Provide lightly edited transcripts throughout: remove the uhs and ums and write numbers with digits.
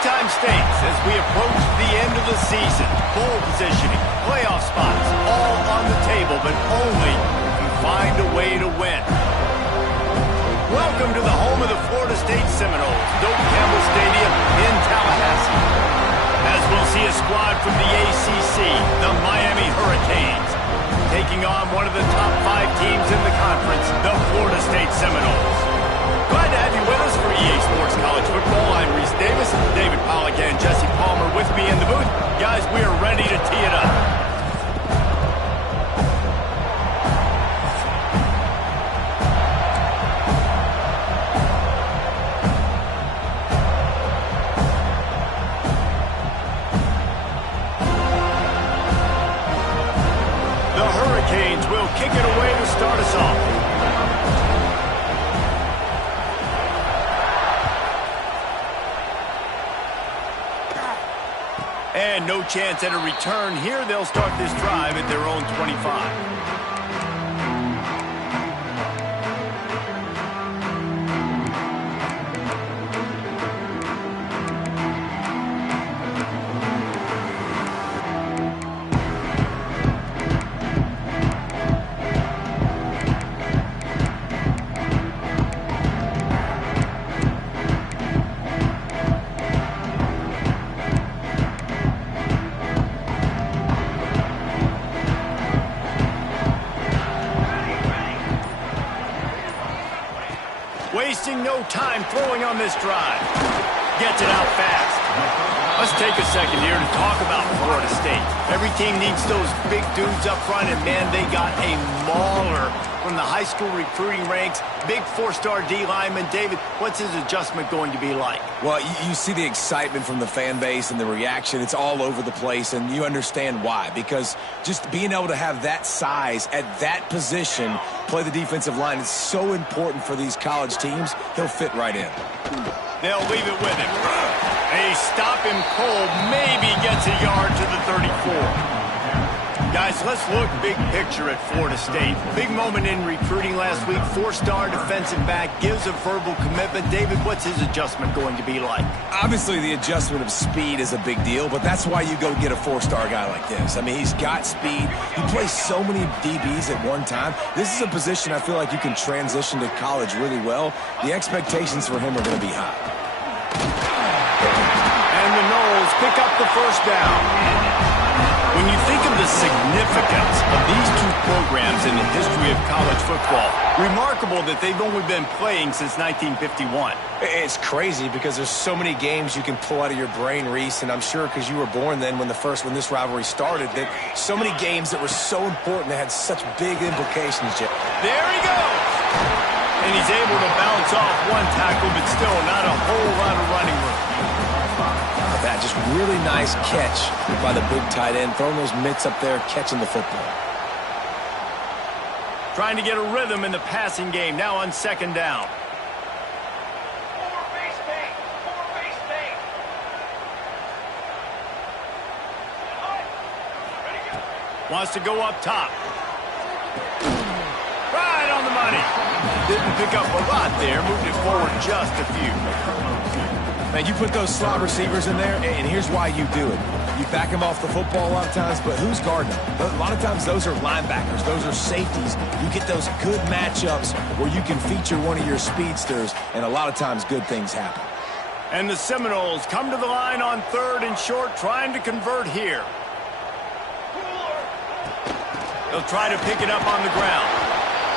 time stakes as we approach the end of the season. Bowl positioning, playoff spots, all on the table, but only if you find a way to win. Welcome to the home of the Florida State Seminoles, Doak Campbell Stadium in Tallahassee. As we'll see a squad from the ACC, the Miami Hurricanes, taking on one of the top 5 teams in the conference, the Florida State Seminoles. Glad to have you with us for EA Sports College Football. I'm Reese Davis, David Pollack, and Jesse Palmer with me in the booth. Guys, we are ready to tee it up. The Hurricanes will kick it away to start us off. And no chance at a return here. They'll start this drive at their own 25. Wasting no time throwing on this drive. Gets it out fast. Let's take a second here to talk about Florida State. Every team needs those big dudes up front, and man, they got a mauler from the high school recruiting ranks. Big 4-star D lineman. David, what's his adjustment going to be like? Well, you see the excitement from the fan base and the reaction. It's all over the place, and you understand why. Because just being able to have that size at that position, play the defensive line, is so important for these college teams. He'll fit right in. They'll leave it with him. They stop him cold, maybe gets a yard to the 34. Guys, let's look big picture at Florida State. Big moment in recruiting last week. 4-star defensive back, gives a verbal commitment. David, what's his adjustment going to be like? Obviously, the adjustment of speed is a big deal, but that's why you go get a 4-star guy like this. I mean, he's got speed. He plays so many DBs at one time. This is a position I feel like you can transition to college really well. The expectations for him are going to be high. And the Noles pick up the first down. When you think of the significance of these two programs in the history of college football, remarkable that they've only been playing since 1951. It's crazy because there's so many games you can pull out of your brain, Reese, and I'm sure because you were born then when this rivalry started, that so many games that were so important that had such big implications. There he goes! And he's able to bounce off one tackle, but still not a whole lot of running room. That just really nice catch by the big tight end, throwing those mitts up there, catching the football. Trying to get a rhythm in the passing game, now on second down. Wants to go up top. Right on the money. Didn't pick up a lot there, moved it forward just a few. Man, you put those slot receivers in there, and here's why you do it. You back them off the football a lot of times, but who's guarding them? A lot of times those are linebackers. Those are safeties. You get those good matchups where you can feature one of your speedsters, and a lot of times good things happen. And the Seminoles come to the line on 3rd and short, trying to convert here. They'll try to pick it up on the ground.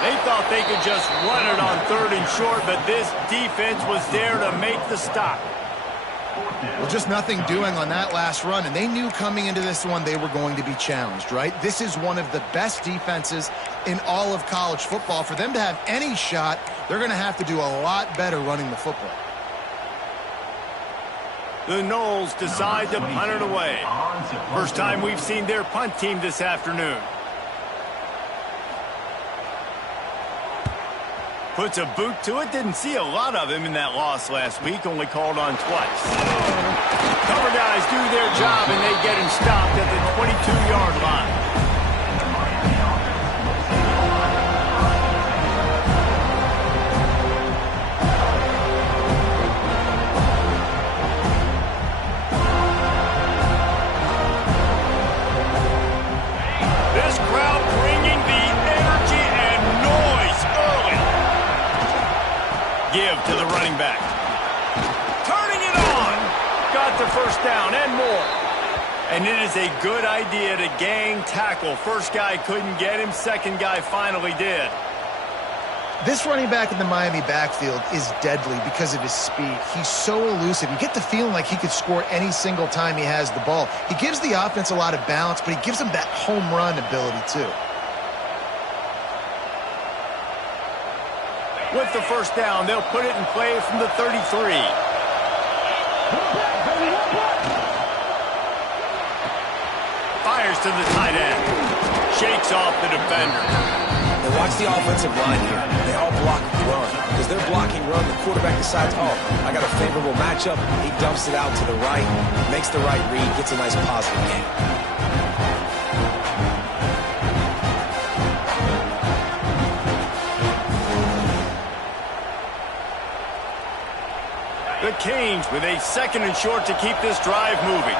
They thought they could just run it on 3rd and short, but this defense was there to make the stop. Well, just nothing doing on that last run, and they knew coming into this one they were going to be challenged, right? This is one of the best defenses in all of college football. For them to have any shot, they're going to have to do a lot better running the football. The Noles decide to punt it away. First time we've seen their punt team this afternoon. Puts a boot to it. Didn't see a lot of him in that loss last week. Only called on twice. Cover guys do their job, and they get him stopped at the 22-yard line. give to the running back. Turning it on. Got the first down and more. And it is a good idea to gang tackle. First guy couldn't get him. Second guy finally did. This running back in the Miami backfield is deadly because of his speed. He's so elusive. You get the feeling like he could score any single time he has the ball. He gives the offense a lot of balance, but he gives them that home run ability too. With the first down, they'll put it in play from the 33. Fires to the tight end. Shakes off the defender. Now watch the offensive line here. They all block run. Because they're blocking run, the quarterback decides, oh, I got a favorable matchup. He dumps it out to the right, makes the right read, gets a nice positive gain. The Canes with a second and short to keep this drive moving.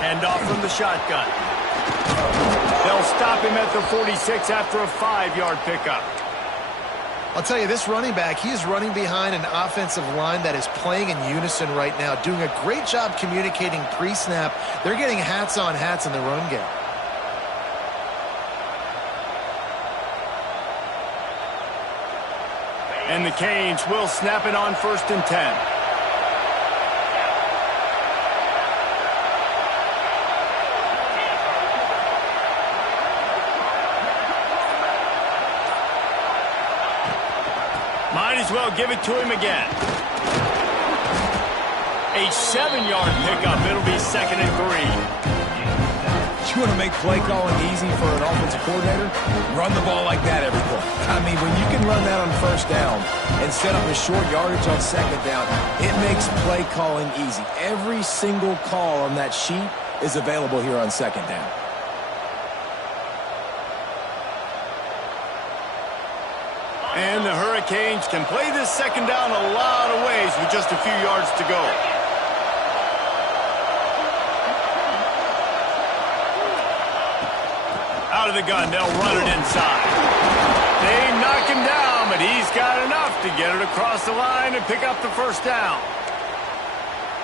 Hand off from the shotgun. They'll stop him at the 46 after a 5-yard pickup. I'll tell you, this running back, he is running behind an offensive line that is playing in unison right now, doing a great job communicating pre-snap. They're getting hats on hats in the run game. And the Canes will snap it on 1st and 10. Might as well give it to him again. A 7-yard pickup. It'll be 2nd and 3. You want to make play calling easy for an offensive coordinator? Run the ball like that every play. I mean, when you can run that on first down and set up a short yardage on second down, it makes play calling easy. Every single call on that sheet is available here on second down. And the Hurricanes can play this second down a lot of ways with just a few yards to go. Out of the gun, they'll run it inside. They knock him down, but he's got enough to get it across the line and pick up the first down.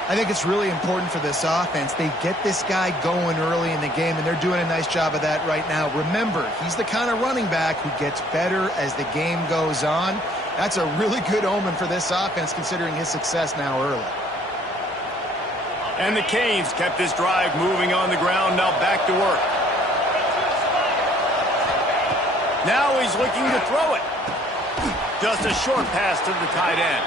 I think it's really important for this offense. They get this guy going early in the game, and they're doing a nice job of that right now. Remember, he's the kind of running back who gets better as the game goes on. That's a really good omen for this offense, considering his success now early. And the Canes kept this drive moving on the ground. Now back to work. Now he's looking to throw it. Just a short pass to the tight end.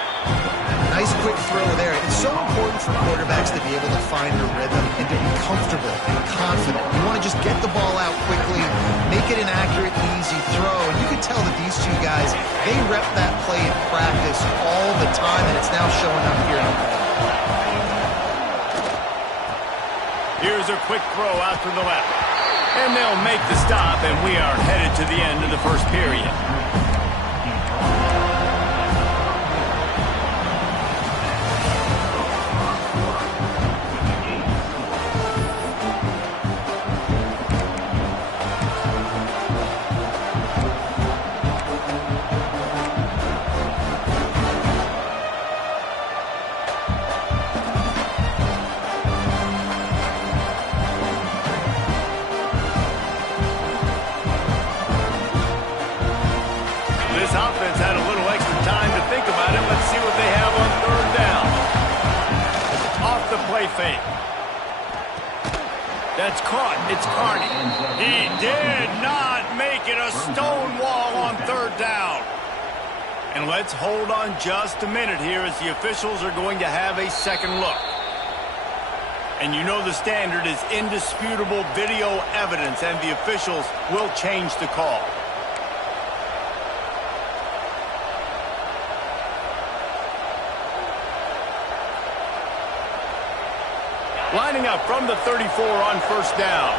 Nice quick throw there. It's so important for quarterbacks to be able to find a rhythm and to be comfortable and confident. You want to just get the ball out quickly, make it an accurate and easy throw. And you can tell that these two guys, they rep that play in practice all the time, and it's now showing up here in the game. Here's a quick throw out to the left. And they'll make the stop, and we are headed to the end of the first period. Offense had a little extra time to think about it. Let's see what they have on 3rd down. Off the play fake. That's caught. It's Carney. He did not make it a stone wall on 3rd down. And let's hold on just a minute here as the officials are going to have a second look. And you know the standard is indisputable video evidence, and the officials will change the call. Lining up from the 34 on 1st down.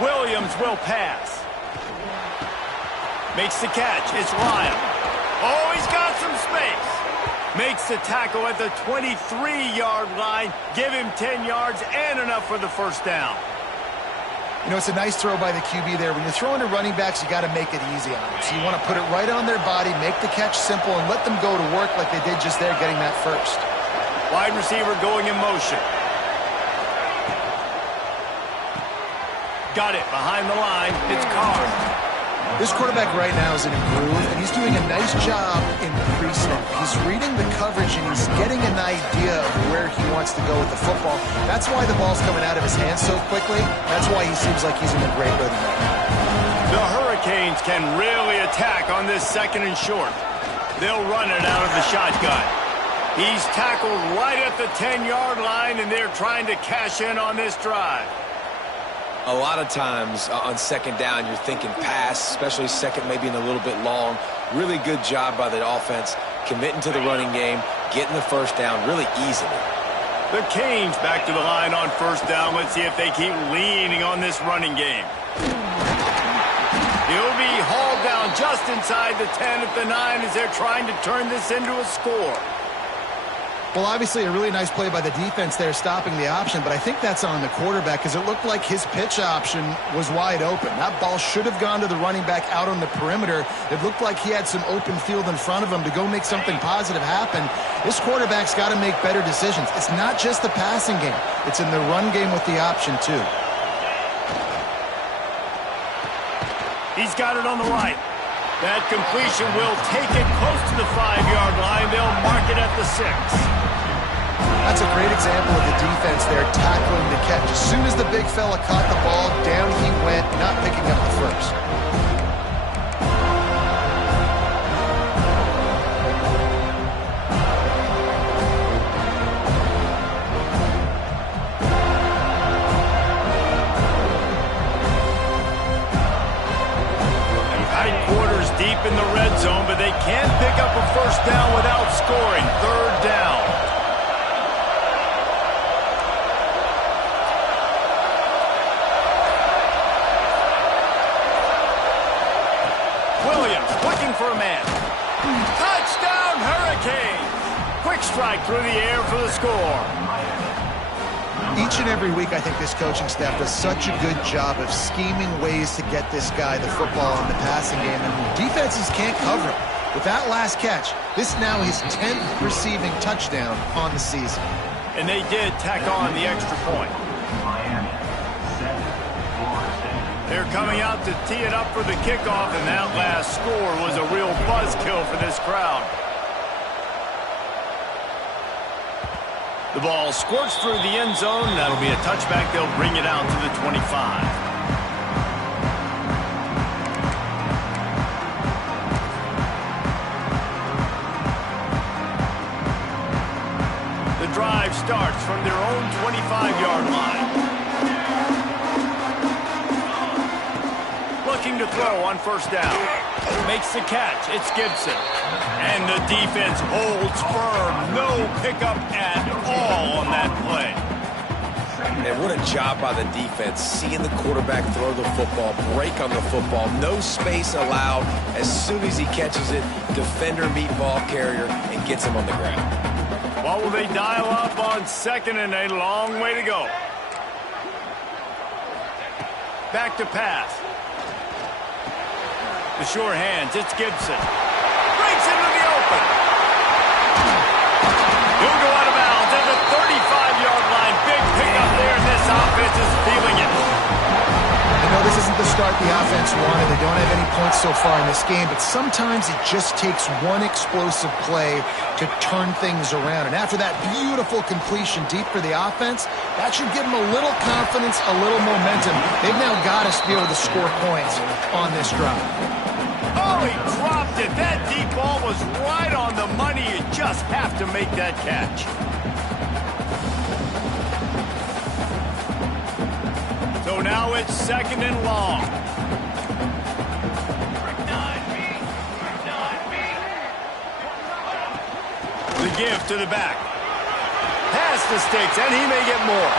Williams will pass. Makes the catch. It's Lyon. Oh, he's got some space. Makes the tackle at the 23-yard line. Give him 10 yards and enough for the first down. You know, it's a nice throw by the QB there. When you're throwing to running backs, you got to make it easy on them. So you want to put it right on their body, make the catch simple, and let them go to work like they did just there, getting that first. Wide receiver going in motion. Got it behind the line. It's Carr. This quarterback right now is in a groove, and he's doing a nice job in pre-snap. He's reading the coverage, and he's getting an idea of where he wants to go with the football. That's why the ball's coming out of his hands so quickly. That's why he seems like he's in a great rhythm right now. The Hurricanes can really attack on this 2nd and short. They'll run it out of the shotgun. He's tackled right at the 10-yard line, and they're trying to cash in on this drive. A lot of times on 2nd down, you're thinking pass, especially 2nd, maybe in a little bit long. Really good job by the offense, committing to the running game, getting the 1st down really easily. The Canes back to the line on 1st down. Let's see if they keep leaning on this running game. He'll be hauled down just inside the 10 at the 9 as they're trying to turn this into a score. Well, obviously a really nice play by the defense there, stopping the option, but I think that's on the quarterback because it looked like his pitch option was wide open. That ball should have gone to the running back out on the perimeter. It looked like he had some open field in front of him to go make something positive happen. This quarterback's got to make better decisions. It's not just the passing game. It's in the run game with the option, too. He's got it on the right. That completion will take it close to the 5-yard line. They'll mark it at the 6. That's a great example of the defense there tackling the catch. As soon as the big fella caught the ball, down he went, not picking up the first. Quarters deep in the red zone, but they can't pick up a 1st down without scoring. 3rd down. Williams looking for a man. Touchdown, Hurricanes! Quick strike through the air for the score. Each and every week, I think this coaching staff does such a good job of scheming ways to get this guy the football in the passing game, and defenses can't cover it. With that last catch, this now his 10th receiving touchdown on the season. And they did tack on the extra point. They're coming out to tee it up for the kickoff, and that last score was a real buzzkill for this crowd. The ball squirts through the end zone. That'll be a touchback. They'll bring it out to the 25. The drive starts from their own 25-yard line. Looking to throw on 1st down. Makes the catch. It's Gibson. And the defense holds firm. No pickup at all on that play. And what a job by the defense, seeing the quarterback throw the football, break on the football, no space allowed. As soon as he catches it, defender meet ball carrier and gets him on the ground. What will they dial up on 2nd and a long way to go? Back to pass. The sure hands, it's Gibson. Breaks into the open. He'll go out of bounds at the 35-yard line. Big pickup there, and this offense is feeling it. I know this isn't the start the offense wanted. They don't have any points so far in this game, but sometimes it just takes one explosive play to turn things around. And after that beautiful completion deep for the offense, that should give them a little confidence, a little momentum. They've now got to be able to score points on this drive. Oh, he dropped it. That deep ball was right on the money. You just have to make that catch. So now it's 2nd and long. The give to the back. Pass the sticks, and he may get more.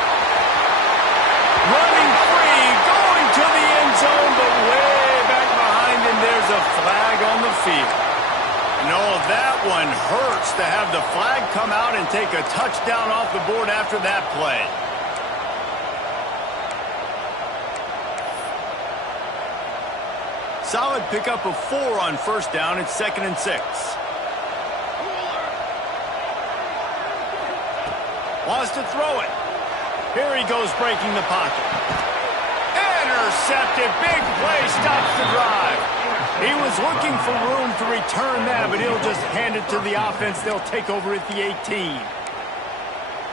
Running free, going to the end zone, but way back behind him, there's a flag on the field. No, that one hurts to have the flag come out and take a touchdown off the board after that play. Solid pickup of 4 on first down. It's 2nd and 6. Wants to throw it. Here he goes breaking the pocket. Intercepted. Big play stops the drive. He was looking for room to return that, but he'll just hand it to the offense. They'll take over at the 18.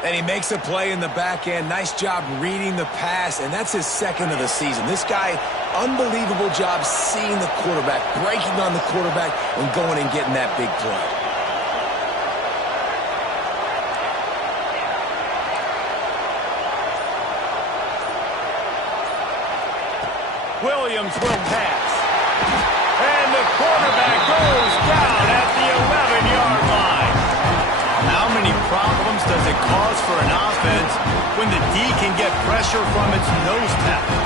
And he makes a play in the back end. Nice job reading the pass, and that's his 2nd of the season. This guy, unbelievable job seeing the quarterback, breaking on the quarterback, and going and getting that big play. Williams will pass. And the quarterback goes down at the 11-yard line. How many problems does it cause for an offense when the D can get pressure from its nose tackle?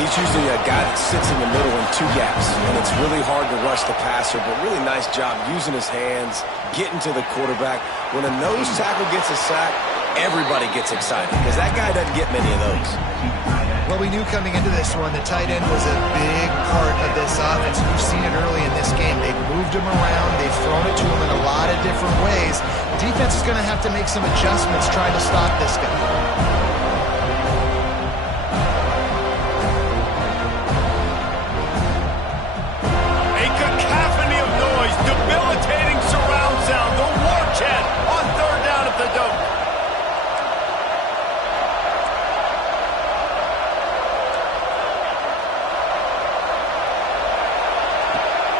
He's usually a guy that sits in the middle in 2 gaps, and it's really hard to rush the passer, but really nice job using his hands, getting to the quarterback. When a nose tackle gets a sack, everybody gets excited because that guy doesn't get many of those. Well, we knew coming into this one that tight end was a big part of this offense. You've seen it early in this game. They've moved him around. They've thrown it to him in a lot of different ways. The defense is going to have to make some adjustments trying to stop this guy. A cacophony of noise, debilitating surround sound. The war chant on 3rd down at the Doak.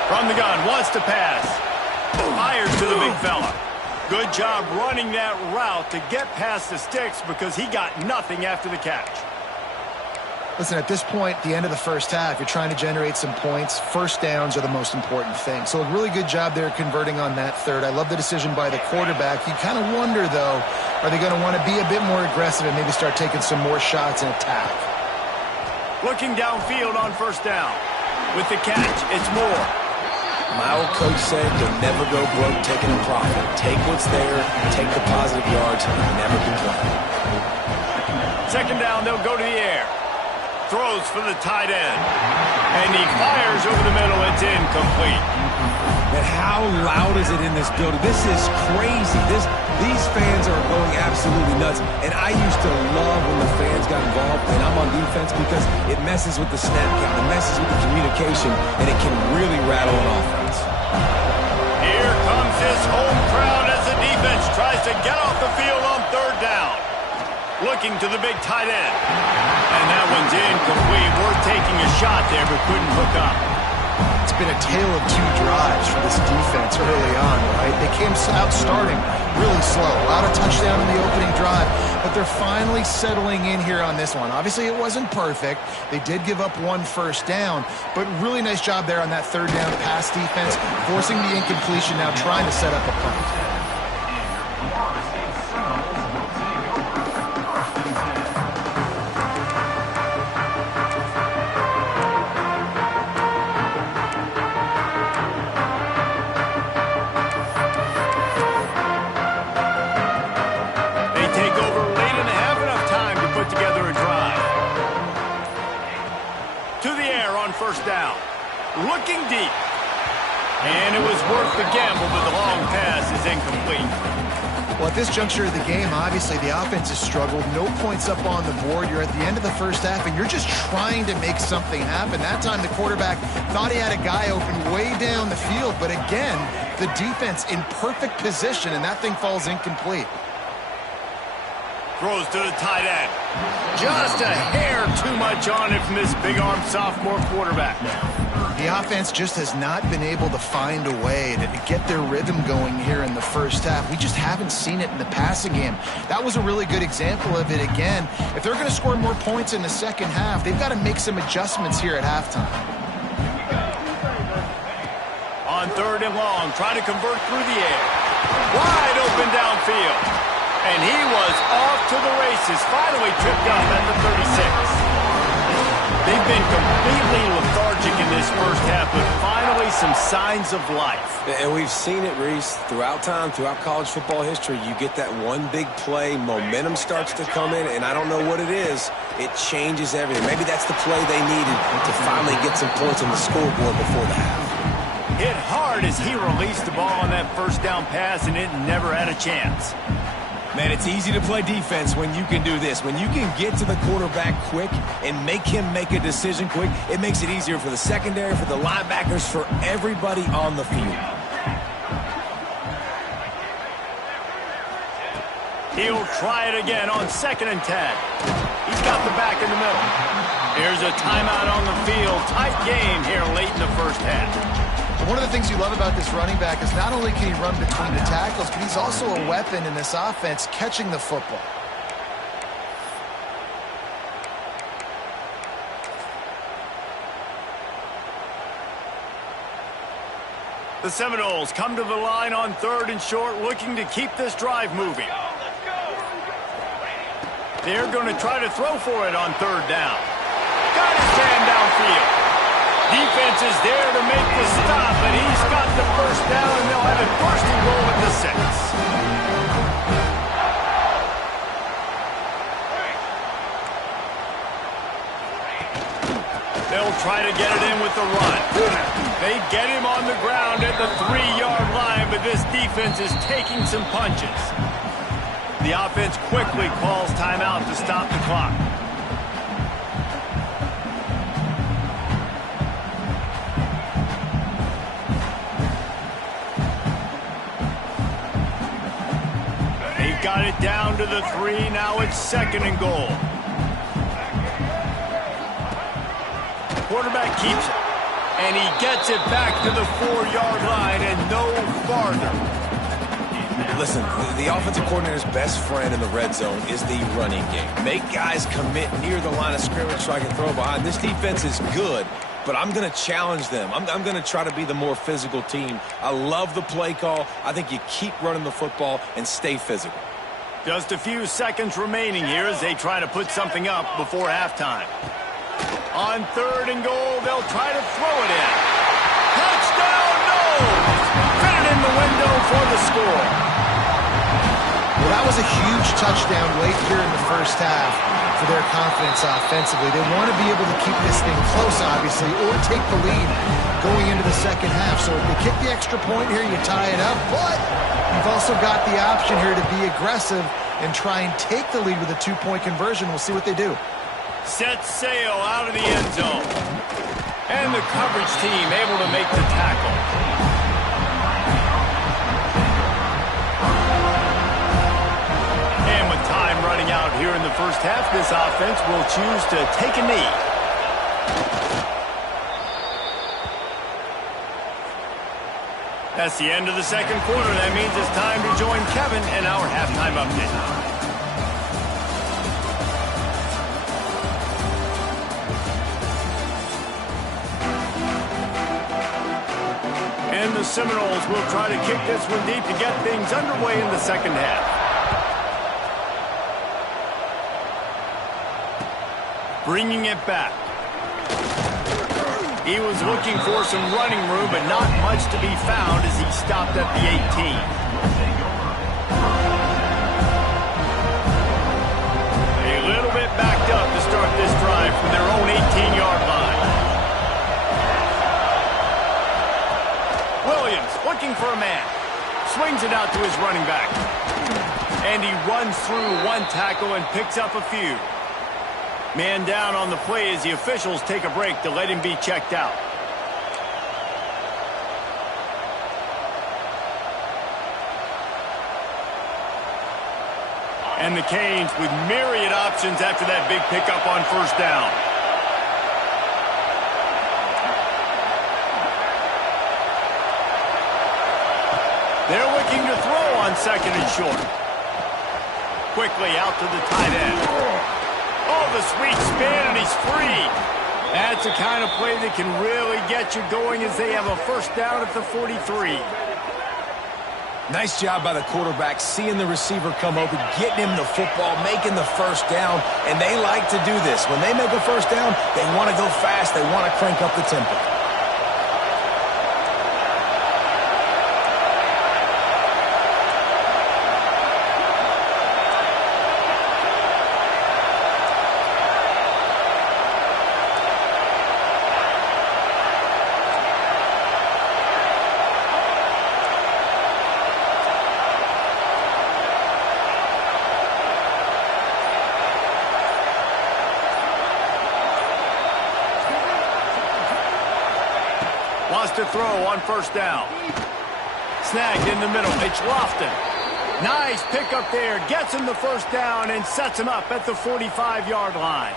From the gun, wants to pass. Fires to the big fella. Good job running that route to get past the sticks because he got nothing after the catch. Listen, at this point, the end of the first half, you're trying to generate some points. First downs are the most important thing. So a really good job there converting on that 3rd. I love the decision by the quarterback. You kind of wonder, though, are they going to want to be a bit more aggressive and maybe start taking some more shots and attack? Looking downfield on 1st down. With the catch, it's Moore. My old coach said you'll never go broke taking a profit. Take what's there, take the positive yards, and never complain. 2nd down, they'll go to the air. Throws for the tight end. And he fires over the middle. It's incomplete. And how loud is it in this building? This is crazy. These fans are going absolutely nuts. And I used to love when the fans got involved, and I'm on defense because it messes with the snap count. It messes with the communication, and it can really rattle an offense. Here comes his home crowd as the defense tries to get off the field on 3rd down. Looking to the big tight end. And that one's incomplete. Worth taking a shot there, but couldn't hook up. It's been a tale of 2 drives for this defense early on, right? They came out starting really slow. A lot of touchdown in the opening drive, but they're finally settling in here on this one. Obviously, it wasn't perfect. They did give up 1 first down, but really nice job there on that 3rd down pass defense, forcing the incompletion, now trying to set up a punt. Down. Looking deep. And it was worth the gamble, but the long pass is incomplete. Well, at this juncture of the game, obviously the offense has struggled. No points up on the board. You're at the end of the first half, and you're just trying to make something happen. That time the quarterback thought he had a guy open way down the field, but again, the defense in perfect position, and that thing falls incomplete. Throws to the tight end. Just a hair too much on it from this big-arm sophomore quarterback. The offense just has not been able to find a way to get their rhythm going here in the first half. We just haven't seen it in the passing game. That was a really good example of it again. If they're going to score more points in the second half, they've got to make some adjustments here at halftime. On 3rd and long, trying to convert through the air. Wide open downfield. And he was off to the races, finally tripped up at the 36. They've been completely lethargic lethargic in this first half, but finally some signs of life. And we've seen it, Reese, throughout time, throughout college football history. You get that one big play, momentum starts to come in, and I don't know what it is. It changes everything. Maybe that's the play they needed to finally get some points on the scoreboard before the half. Hit hard as he released the ball on that first down pass, and it never had a chance. Man, it's easy to play defense when you can do this. When you can get to the quarterback quick and make him make a decision quick, it makes it easier for the secondary, for the linebackers, for everybody on the field. He'll try it again on 2nd and 10. He's got the back in the middle. Here's a timeout on the field. Tight game here late in the first half. One of the things you love about this running back is not only can he run between the tackles, but he's also a weapon in this offense catching the football. The Seminoles come to the line on 3rd and short, looking to keep this drive moving. They're going to try to throw for it on 3rd down. Got his man downfield. Defense is there to make the stop, and he's got the first down, and they'll have it 1st and goal at the 6. They'll try to get it in with the run. They get him on the ground at the 3-yard line, but this defense is taking some punches. The offense quickly calls timeout to stop the clock. They've got it down to the 3. Now it's 2nd and goal. Quarterback keeps it, and he gets it back to the 4-yard line and no farther. Listen, the offensive coordinator's best friend in the red zone is the running game. Make guys commit near the line of scrimmage so I can throw behind. This defense is good, but I'm going to challenge them. I'm going to try to be the more physical team. I love the play call. I think you keep running the football and stay physical. Just a few seconds remaining here as they try to put something up before halftime. On 3rd and goal, they'll try to throw it in. Touchdown, no! Fit it in the window for the score. Well, that was a huge touchdown late here in the first half for their confidence offensively. They want to be able to keep this thing close, obviously, or take the lead going into the second half. So if they kick the extra point here, you tie it up. But you've also got the option here to be aggressive and try and take the lead with a 2-point conversion. We'll see what they do. Set sail out of the end zone. And the coverage team able to make the tackle. And with time running out here in the first half, this offense will choose to take a knee. That's the end of the second quarter. That means it's time to join Kevin in our halftime update. And the Seminoles will try to kick this one deep to get things underway in the second half. Bringing it back. He was looking for some running room, but not much to be found as he stopped at the 18. A little bit backed up to start this drive from their own 18-yard line. Williams looking for a man. Swings it out to his running back. And he runs through one tackle and picks up a few. Man down on the play as the officials take a break to let him be checked out. And the Canes with myriad options after that big pickup on 1st down. They're looking to throw on 2nd and short. Quickly out to the tight end. Oh, the sweet spin, and he's free. That's the kind of play that can really get you going as they have a 1st down at the 43. Nice job by the quarterback, seeing the receiver come open, getting him the football, making the first down, and they like to do this. When they make a first down, they want to go fast, they want to crank up the tempo. Wants to throw on first down. Snagged in the middle. It's Lofton. Nice pickup there. Gets him the first down and sets him up at the 45-yard line.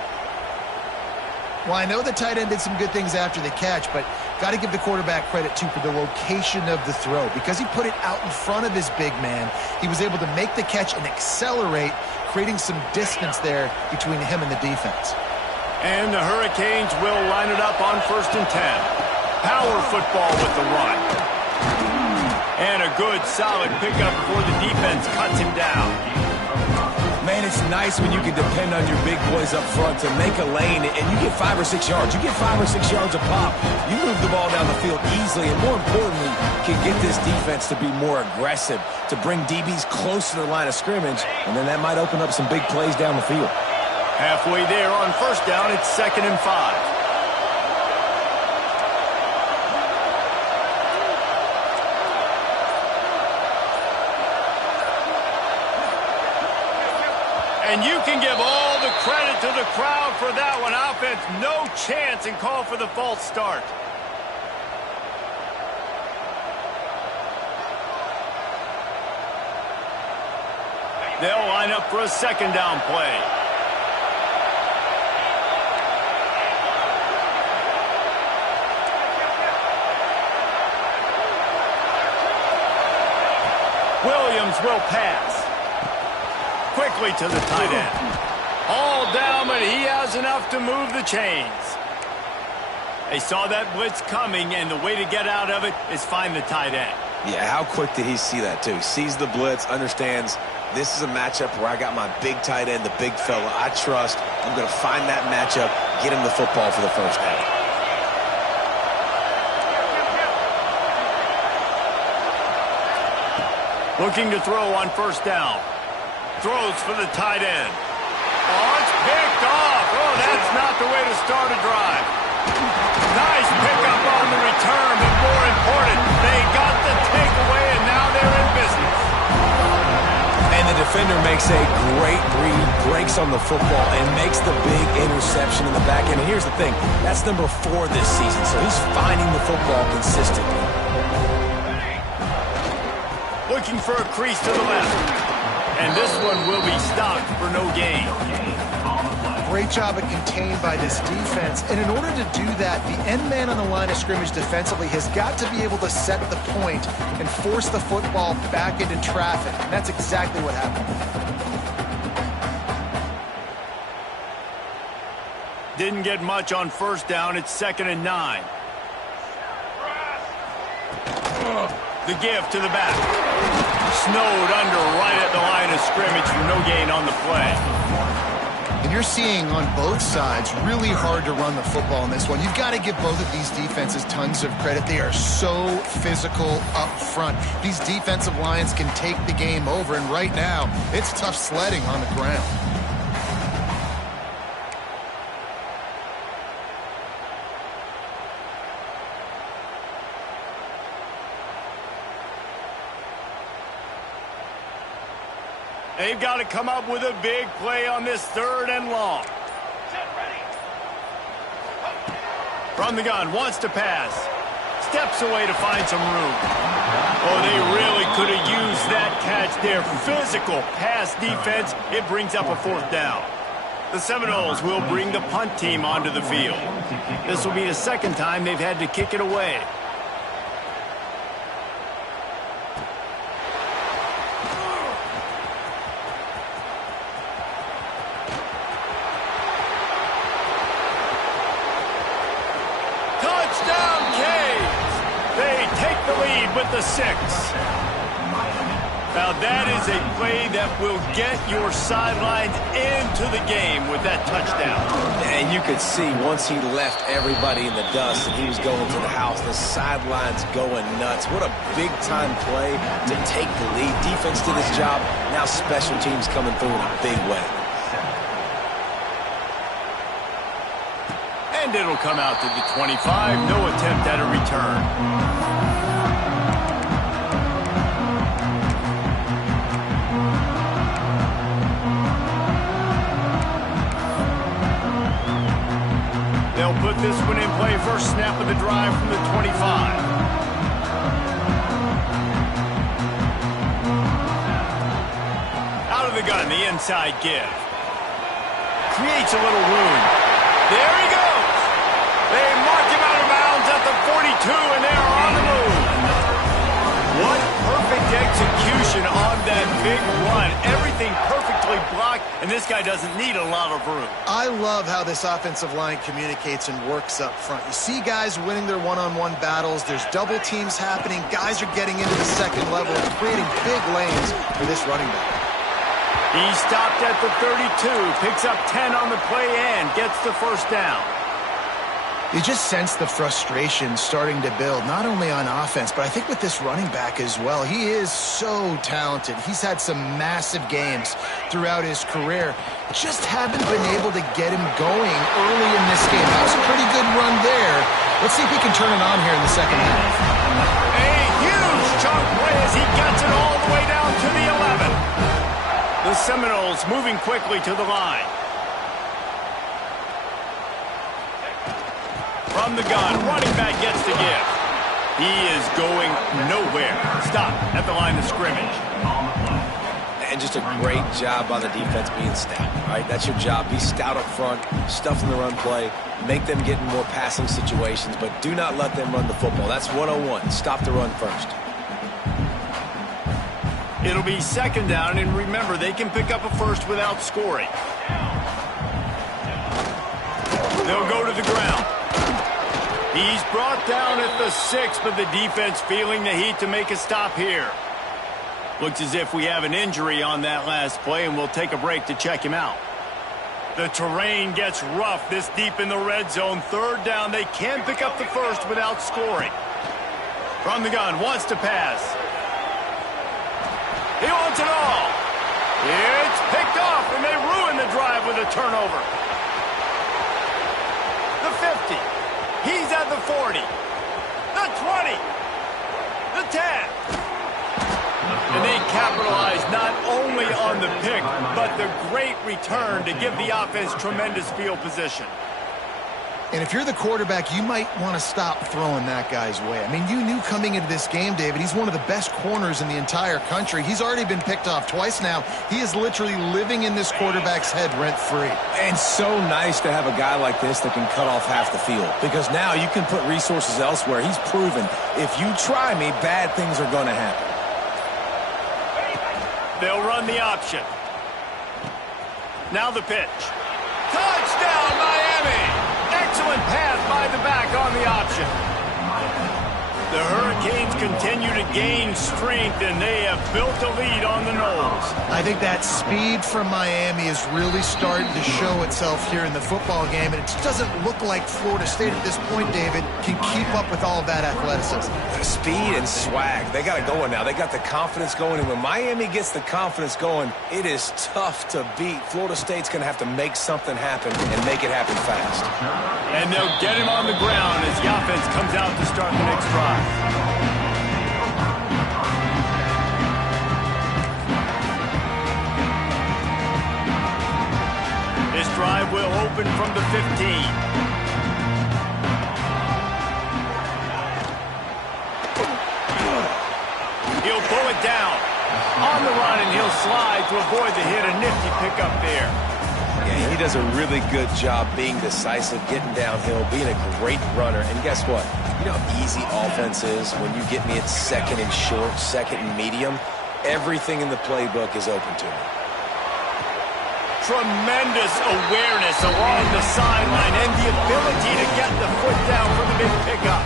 Well, I know the tight end did some good things after the catch, but got to give the quarterback credit, too, for the location of the throw. Because he put it out in front of his big man, he was able to make the catch and accelerate, creating some distance there between him and the defense. And the Hurricanes will line it up on 1st and 10. Power football with the run. And a good, solid pickup before the defense cuts him down. Man, it's nice when you can depend on your big boys up front to make a lane, and you get 5 or 6 yards. You get 5 or 6 yards a pop. You move the ball down the field easily, and more importantly, can get this defense to be more aggressive, to bring DBs close to the line of scrimmage, and then that might open up some big plays down the field. Halfway there on first down, it's 2nd and 5. And you can give all the credit to the crowd for that one. Offense, no chance, and call for the false start. They'll line up for a 2nd down play. Williams will pass. Quickly to the tight end. All down, but he has enough to move the chains. They saw that blitz coming, and the way to get out of it is find the tight end. Yeah, how quick did he see that, too? Sees the blitz, understands this is a matchup where I got my big tight end, the big fella I trust. I'm going to find that matchup, get him the football for the first down. Looking to throw on first down. Throws for the tight end. Oh, it's picked off. Oh, that's not the way to start a drive. Nice pickup on the return, but more important, they got the takeaway, and now they're in business. And the defender makes a great read, breaks on the football, and makes the big interception in the back end. And here's the thing, that's number 4 this season, so he's finding the football consistently. Looking for a crease to the left. And this one will be stopped for no gain. Great job of contained by this defense. And in order to do that, the end man on the line of scrimmage defensively has got to be able to set the point and force the football back into traffic. And that's exactly what happened. Didn't get much on first down. It's 2nd and 9. The give to the back. Snowed under right at the line of scrimmage for no gain on the play. And you're seeing on both sides really hard to run the football in this one. You've got to give both of these defenses tons of credit. They are so physical up front. These defensive lines can take the game over, and right now, it's tough sledding on the ground. They've got to come up with a big play on this 3rd and long. From the gun, wants to pass. Steps away to find some room. Oh, they really could have used that catch there. Physical pass defense. It brings up a 4th down. The Seminoles will bring the punt team onto the field. This will be the 2nd time they've had to kick it away. Touchdown, Canes! They take the lead with the 6. Now that is a play that will get your sidelines into the game with that touchdown. And you could see once he left everybody in the dust and he was going to the house, the sidelines going nuts. What a big-time play to take the lead. Defense did his job. Now special teams coming through in a big way. And it'll come out to the 25. No attempt at a return. They'll put this one in play first snap of the drive from the 25. Out of the gun, the inside give. Creates a little room. There he goes. They mark him out of bounds at the 42, and they are on the move. What perfect execution on that big run. Everything perfectly blocked, and this guy doesn't need a lot of room. I love how this offensive line communicates and works up front. You see guys winning their one-on-one battles. There's double teams happening. Guys are getting into the second level and creating big lanes for this running back. He stopped at the 32, picks up 10 on the play and gets the first down. You just sense the frustration starting to build, not only on offense, but I think with this running back as well. He is so talented. He's had some massive games throughout his career. Just haven't been able to get him going early in this game. That was a pretty good run there. Let's see if he can turn it on here in the second half. A huge chunk play as he gets it all the way down to the 11. The Seminoles moving quickly to the line. From the gun, running back gets the give. He is going nowhere. Stop at the line of scrimmage. And just a great job by the defense being stout. All right, that's your job. Be stout up front, stuff in the run play, make them get in more passing situations, but do not let them run the football. That's 101. Stop the run first. It'll be second down, and remember, they can pick up a first without scoring. They'll go to the ground. He's brought down at the 6, but the defense feeling the heat to make a stop here. Looks as if we have an injury on that last play, and we'll take a break to check him out. The terrain gets rough this deep in the red zone. Third down, they can pick up the first without scoring. From the gun, wants to pass. He wants it all. It's picked off, and they ruin the drive with a turnover. The 50. He's at the 40. The 20. The 10. And they capitalize not only on the pick, but the great return to give the offense tremendous field position. And if you're the quarterback, you might want to stop throwing that guy's way. I mean, you knew coming into this game, David, he's one of the best corners in the entire country. He's already been picked off twice now. He is literally living in this quarterback's head rent-free. And so nice to have a guy like this that can cut off half the field, because now you can put resources elsewhere. He's proven, if you try me, bad things are going to happen. They'll run the option. Now the pitch. Touchdown, Miami! Excellent pass by the back on the option. The Hurricanes continue to gain strength, and they have built a lead on the Noles. I think that speed from Miami is really starting to show itself here in the football game, and it just doesn't look like Florida State at this point, David, can keep up with all of that athleticism. Speed and swag, they got it going now. They got the confidence going, and when Miami gets the confidence going, it is tough to beat. Florida State's going to have to make something happen and make it happen fast. And they'll get him on the ground as the offense comes out to start the next drive. This drive will open from the 15. He'll pull it down. On the run, and he'll slide to avoid the hit. A nifty pickup there. Yeah, he does a really good job being decisive, getting downhill, being a great runner. And guess what? You know how easy offense is when you get me at second and short, second and medium? Everything in the playbook is open to me. Tremendous awareness along the sideline and the ability to get the foot down for the big pickup.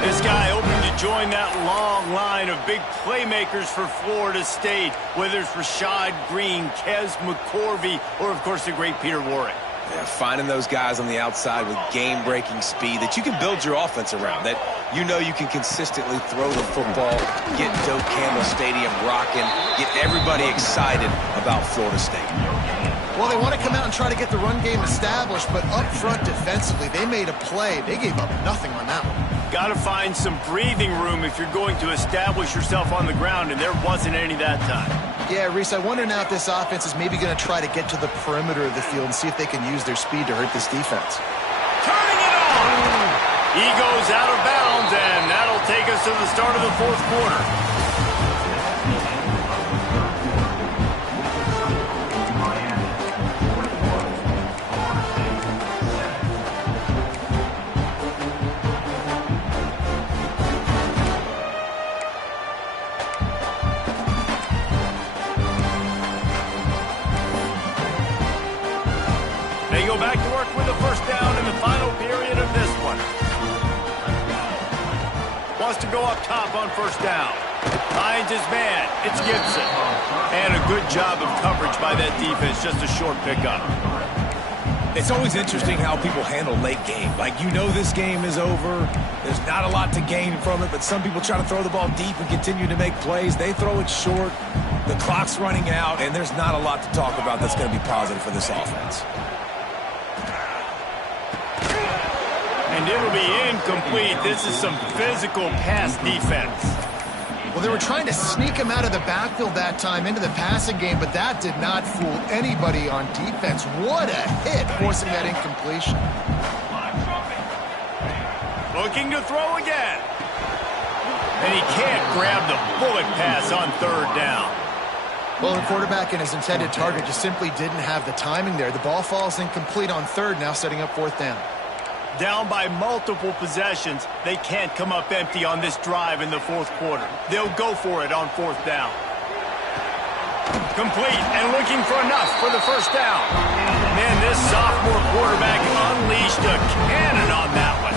This guy open to join that long line of big playmakers for Florida State, whether it's Rashad Green, Kez McCorvey, or, of course, the great Peter Warrick. Yeah, finding those guys on the outside with game-breaking speed that you can build your offense around, that you know you can consistently throw the football, get Doak Campbell Stadium rocking, get everybody excited about Florida State. Well, they want to come out and try to get the run game established, but up front defensively, they made a play. They gave up nothing on that one. Got to find some breathing room if you're going to establish yourself on the ground, and there wasn't any that time. Yeah, Reese, I wonder now if this offense is maybe going to try to get to the perimeter of the field and see if they can use their speed to hurt this defense. Turning it on! He goes out of bounds, and that'll take us to the start of the fourth quarter. They go back to work with a first down in the final period of this one. Wants to go up top on first down. Finds his man. It's Gibson. And a good job of coverage by that defense. Just a short pickup. It's always interesting how people handle late game. Like, you know this game is over. There's not a lot to gain from it, but some people try to throw the ball deep and continue to make plays. They throw it short. The clock's running out, and there's not a lot to talk about that's going to be positive for this offense. And it'll be incomplete. This is some physical pass defense. Well, they were trying to sneak him out of the backfield that time into the passing game, but that did not fool anybody on defense. What a hit, forcing that incompletion. Looking to throw again. And he can't grab the bullet pass on third down. Well, the quarterback and his intended target just simply didn't have the timing there. The ball falls incomplete on third, now setting up fourth down. Down by multiple possessions, they can't come up empty on this drive in the fourth quarter. They'll go for it on fourth down. Complete and looking for enough for the first down. Man, this sophomore quarterback unleashed a cannon on that one.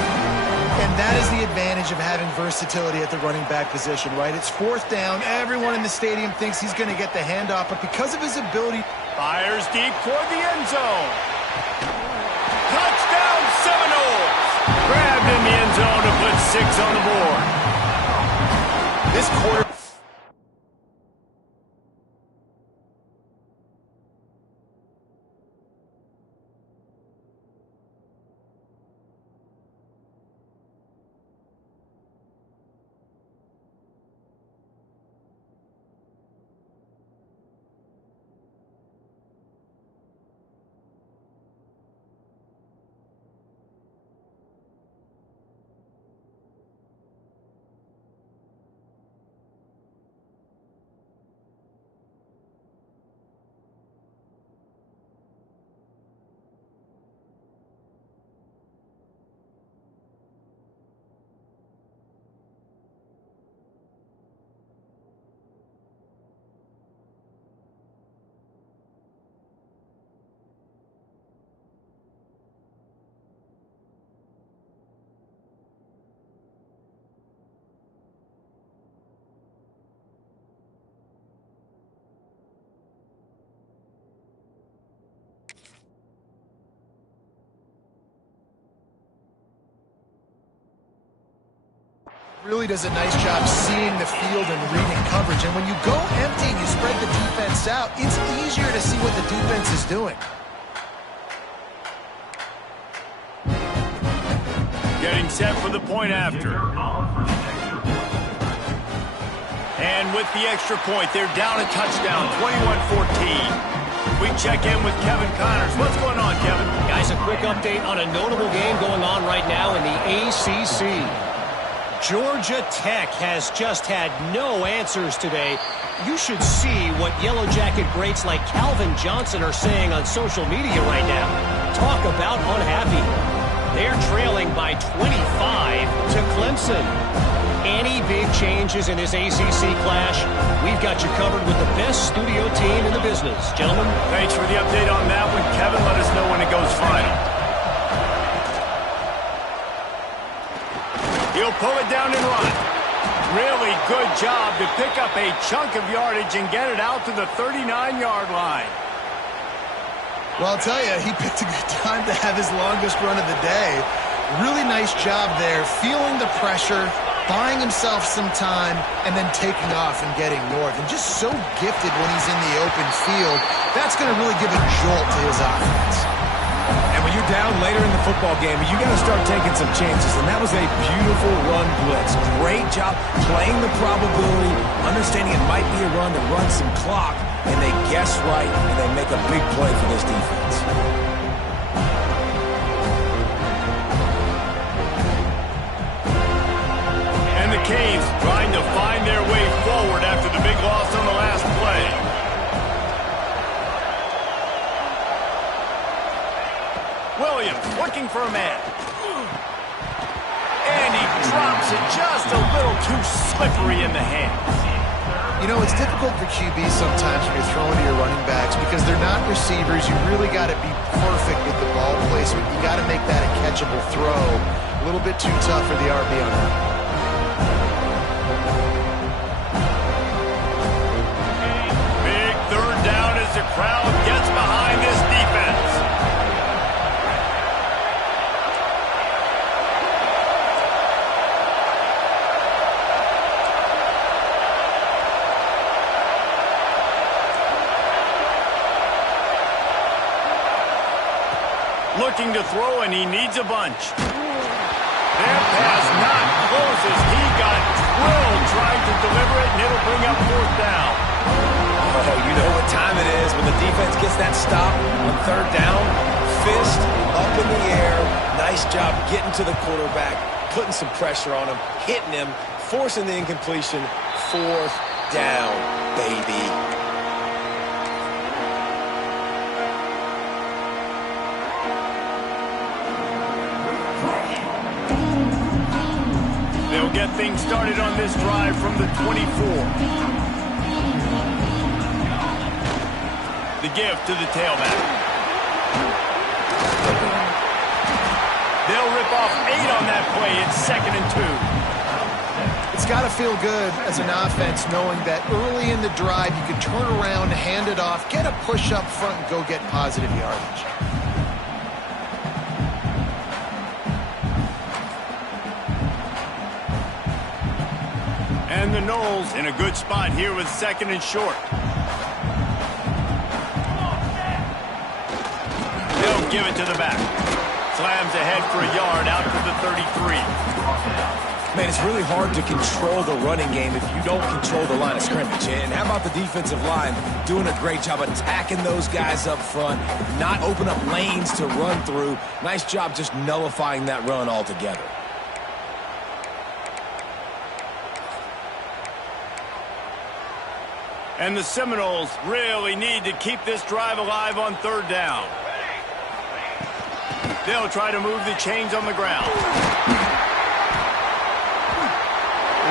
And that is the advantage of having versatility at the running back position, right? It's fourth down. Everyone in the stadium thinks he's going to get the handoff, but because of his ability... Fires deep toward the end zone. Touchdown Seminoles! Grabbed in the end zone to put 6 on the board. This quarter... really does a nice job seeing the field and reading coverage. And when you go empty and you spread the defense out, it's easier to see what the defense is doing. Getting set for the point after. And with the extra point, they're down a touchdown, 21-14. We check in with Kevin Connors. What's going on, Kevin? Guys, a quick update on a notable game going on right now in the ACC. Georgia Tech has just had no answers today. You should see what Yellow Jacket greats like Calvin Johnson are saying on social media right now. Talk about unhappy. They're trailing by 25 to Clemson. Any big changes in this ACC clash, we've got you covered with the best studio team in the business. Gentlemen. Thanks for the update on that one, Kevin. Let us know when it goes final. He'll pull it down and run. Really good job to pick up a chunk of yardage and get it out to the 39-yard line. Well, I'll tell you, he picked a good time to have his longest run of the day. Really nice job there, feeling the pressure, buying himself some time, and then taking off and getting north. And just so gifted when he's in the open field. That's going to really give a jolt to his offense. And when you're down later in the football game, you got to start taking some chances. And that was a beautiful run blitz. Great job playing the probability, understanding it might be a run to run some clock. And they guess right, and they make a big play for this defense. And the Canes trying to find their way forward after the big loss on the last play. Williams looking for a man. And he drops it just a little too slippery in the hands. You know, it's difficult for QBs sometimes when you're throwing to your running backs because they're not receivers. You really got to be perfect with the ball placement. You got to make that a catchable throw. A little bit too tough for the RB on that. Big third down as the crowd gets behind this defense. Looking to throw, and he needs a bunch. That pass not close as he got drilled trying to deliver it, and it'll bring up fourth down. Oh, you know what time it is when the defense gets that stop on third down. Fist up in the air. Nice job getting to the quarterback, putting some pressure on him, hitting him, forcing the incompletion. Fourth down, baby. They'll get things started on this drive from the 24. The give to the tailback. They'll rip off 8 on that play. It's 2nd and 2. It's got to feel good as an offense knowing that early in the drive you can turn around, hand it off, get a push up front, and go get positive yardage. And the Noles in a good spot here with 2nd and short. They'll give it to the back. Slams ahead for a yard out to the 33. Man, it's really hard to control the running game if you don't control the line of scrimmage. And how about the defensive line doing a great job attacking those guys up front, not open up lanes to run through. Nice job just nullifying that run altogether. And the Seminoles really need to keep this drive alive on third down. They'll try to move the chains on the ground.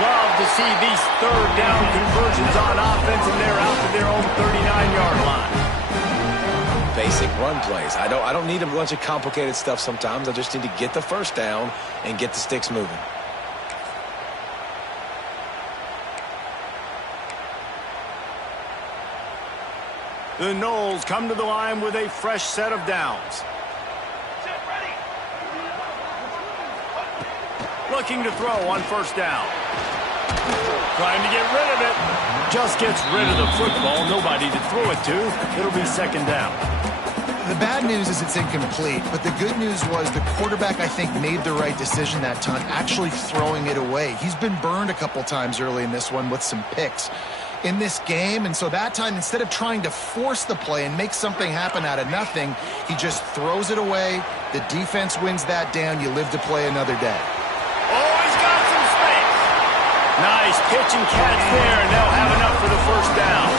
Love to see these third down conversions on offense, and they're out to their own 39-yard line. Basic run plays. I don't need a bunch of complicated stuff sometimes. I just need to get the first down and get the sticks moving. The Noles come to the line with a fresh set of downs. Looking to throw on first down. Trying to get rid of it. Just gets rid of the football. Nobody to throw it to. It'll be 2nd down. The bad news is it's incomplete, but the good news was the quarterback, I think, made the right decision that time, actually throwing it away. He's been burned a couple times early in this one with some picks in this game, and so that time, instead of trying to force the play and make something happen out of nothing, he just throws it away. The defense wins that down. You live to play another day. Oh, he's got some space. Nice pitch and catch there, and they'll have enough for the first down.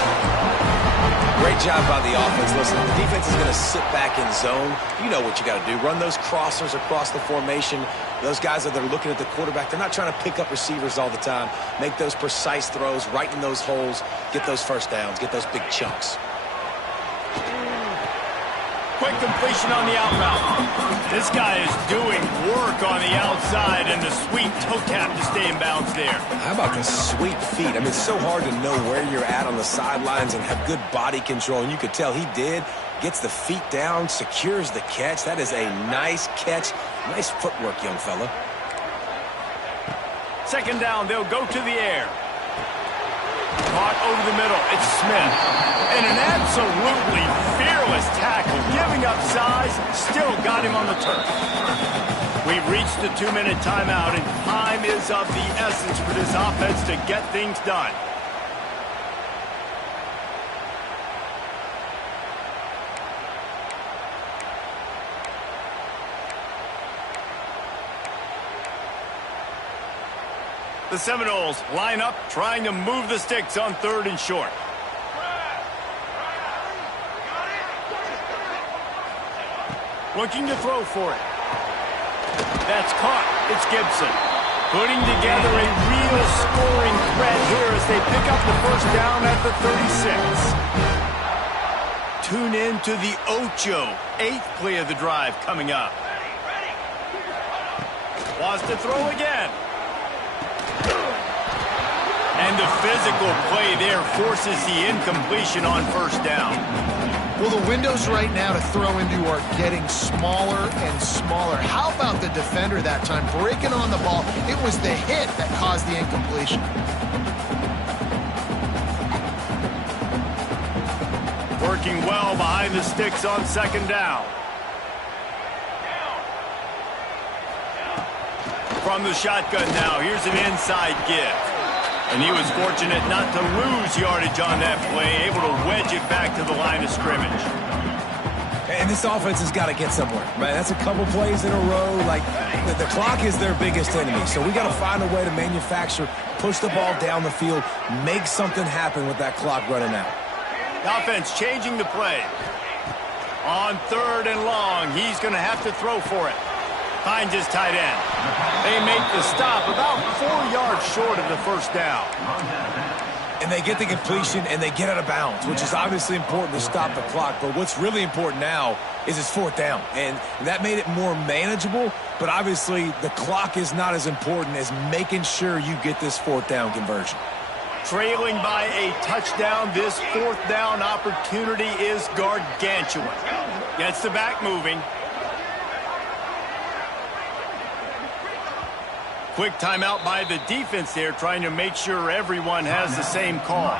Great job by the offense. Listen, the defense is going to sit back in zone. You know what you got to do. Run those crossers across the formation. Those guys that are looking at the quarterback, they're not trying to pick up receivers all the time. Make those precise throws, right in those holes, get those first downs, get those big chunks. Quick completion on the out route. This guy is doing work on the outside, and the sweet toe tap to stay in bounds there. How about the sweet feet? I mean, it's so hard to know where you're at on the sidelines and have good body control, and you could tell he did. Gets the feet down, secures the catch. That is a nice catch. Nice footwork, young fella. Second down, they'll go to the air. Caught over the middle. It's Smith. And an absolutely fearless tackle. Giving up size, still got him on the turf. We've reached the 2-minute timeout, and time is of the essence for this offense to get things done. The Seminoles line up, trying to move the sticks on 3rd and short. Looking to throw for it. That's caught. It's Gibson. Putting together a real scoring threat here as they pick up the first down at the 36. Tune in to the Ocho. 8th play of the drive coming up. Wants to throw again. And the physical play there forces the incompletion on first down. Well, the windows right now to throw into are getting smaller and smaller. How about the defender that time breaking on the ball? It was the hit that caused the incompletion. Working well behind the sticks on 2nd down. From the shotgun now, here's an inside give. And he was fortunate not to lose yardage on that play, able to wedge it back to the line of scrimmage. And this offense has got to get somewhere, right? That's a couple plays in a row. Like, the clock is their biggest enemy. So we got to find a way to manufacture, push the ball down the field, make something happen with that clock running out. The offense changing the play. On 3rd and long, he's going to have to throw for it. Finds his tight end. They make the stop about 4 yards short of the first down. And they get the completion, and they get out of bounds, which is obviously important to stop the clock. But what's really important now is it's 4th down. And that made it more manageable, but obviously the clock is not as important as making sure you get this 4th down conversion. Trailing by a touchdown, this 4th down opportunity is gargantuan. Gets the back moving. Quick timeout by the defense there, trying to make sure everyone has the same call.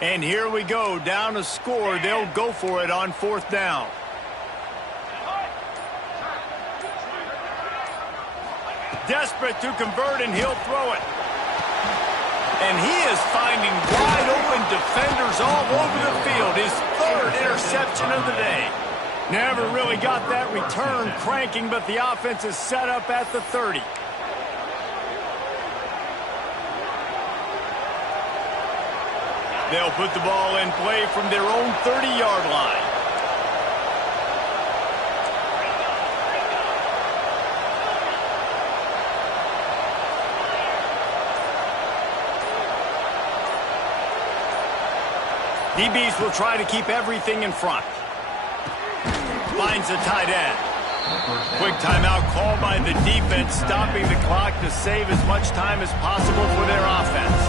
And here we go, down a score. They'll go for it on 4th down. Desperate to convert, and he'll throw it. And he is finding wide open defenders all over the field. His 3rd interception of the day. Never really got that return cranking, but the offense is set up at the 30. They'll put the ball in play from their own 30-yard line. DBs will try to keep everything in front. Finds the tight end. Quick timeout called by the defense, stopping the clock to save as much time as possible for their offense.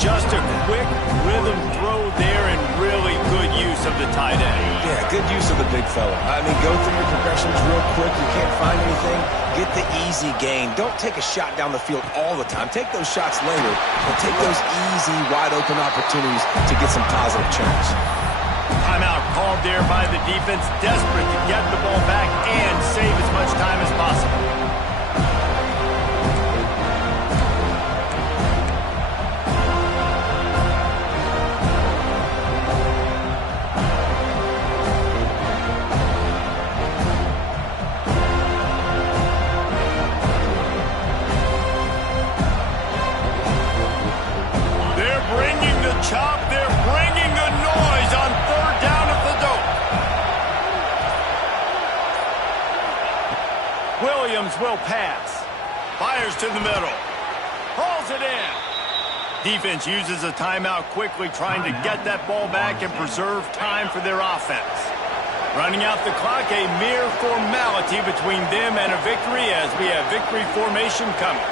Just a quick rhythm throw there and really good use of the tight end. Yeah, good use of the big fella. I mean, go through your progressions real quick. You can't find anything. Get the easy gain. Don't take a shot down the field all the time. Take those shots later, but take those easy, wide-open opportunities to get some positive chunks. Timeout called there by the defense, desperate to get the ball back and save as much time as possible. Chop there. Rams will pass. Fires to the middle. Hauls it in. Defense uses a timeout quickly, trying to get that ball back and preserve time for their offense. Running out the clock, a mere formality between them and a victory as we have victory formation coming.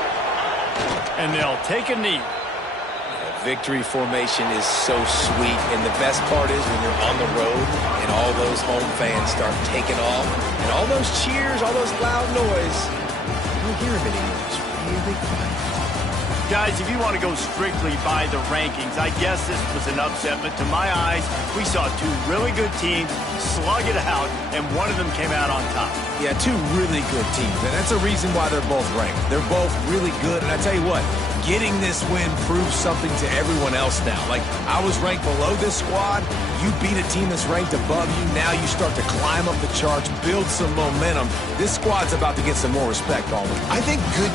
And they'll take a knee. Victory formation is so sweet, and the best part is when you're on the road and all those home fans start taking off, and all those cheers, all those loud noise, you don't hear them anymore. It's really quiet. Guys, if you want to go strictly by the rankings, I guess this was an upset, but to my eyes, we saw two really good teams slug it out, and one of them came out on top. Yeah, two really good teams, and that's a reason why they're both ranked. They're both really good, and I tell you what, getting this win proves something to everyone else now. Like, I was ranked below this squad. You beat a team that's ranked above you. Now you start to climb up the charts, build some momentum. This squad's about to get some more respect on them. I think good